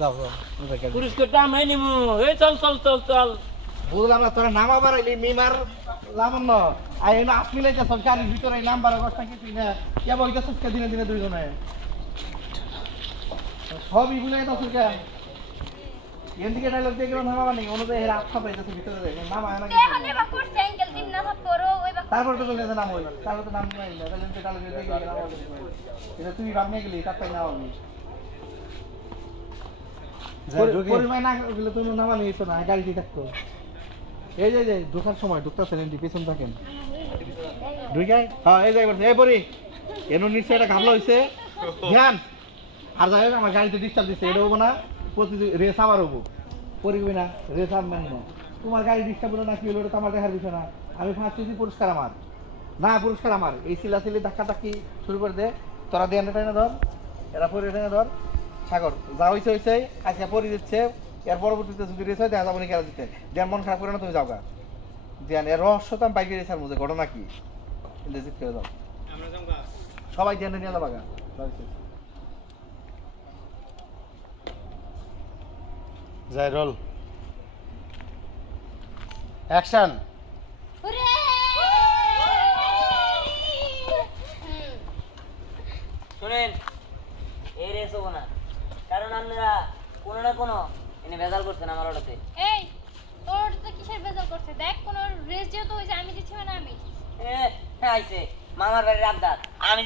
যাও পুরস্কারটা আমি নিমু এই চল চল চল চল বুঝলাম না তোরা নামা বাড়াইলি মিমার লামান্ন আই না আপনি লাইতে সব গাড়ির ভিতরে নাম্বার অবস্থা কি তুই না কে বইতে সব দিনে দিনে দুইজনে সবই ভুলে গেছ সুরকা এন্ডিকে ডায়লগ দিয়ে গেল নামা বানি অনুদে এর আচ্ছা পাইতেছে ভিতরে দেখো নামা না কি দেখলে বা করছে অ্যাঙ্গেল দিন না করো ওই বা তারপর তো চলে নাম হইল তারপর তো নাম নাই না তাহলে তো ডায়লগ দিয়ে গেল এটা তুই ভাবনে গেলি তার তাই না হবি পরিমাণ না গেলে তুমি নামা নিয়ে তো না গাড়িতে থাকতো এই যে ঢোকার সময় ঢুকতেছেন এন্ডি পেছন থাকেন ঢুকাই হ্যাঁ এই যাই বলছে এই পরি এনো নিচে একটা ঘাবলা হইছে ধ্যান আর যাই হোক আমার গাড়িতে ডিস্টার্ব দিচ্ছে এটা হবো না প্রতি রেস আবার হবো পরিবি না রেস আর মানে না তোমার গাড়ি ডিস্টার্ব হলো না কি হলো ওটা আমার দেখার বিষয় না আমি ফার্স্ট হয়েছি পুরস্কার আমার না পুরস্কার আমার এই সিলাসিলি ধাক্কা ধাক্কি শুরু করে দে তোরা দিয়ে টেনে ধর এরা পরি টেনে ধর সাগর যা হয়েছে হয়েছে আজকে পরি দিচ্ছে এর পরবর্তীতে যদি রেস হয় দেখা যাবো না খেলা দিতে দেন মন খারাপ করে না তুমি যাও গা দেন এর রহস্য তো আমি বাইকে রেসার মধ্যে ঘটনা কি জিত করে দাও সবাই ধ্যানে নিয়ে যাবা গা জয় রোল অ্যাকশন ওরে শুনেন এই রেস হবো না কারণ আপনারা কোনো না কোনো এনে ভেজাল করছেন আমার ওটাতে এই তোর তো কিসের বেজাল করছে দেখ কোন রেস যেহেতু হইছে আমি দিচ্ছি মানে আমি আইছে মামার বাড়ির আবদার আমি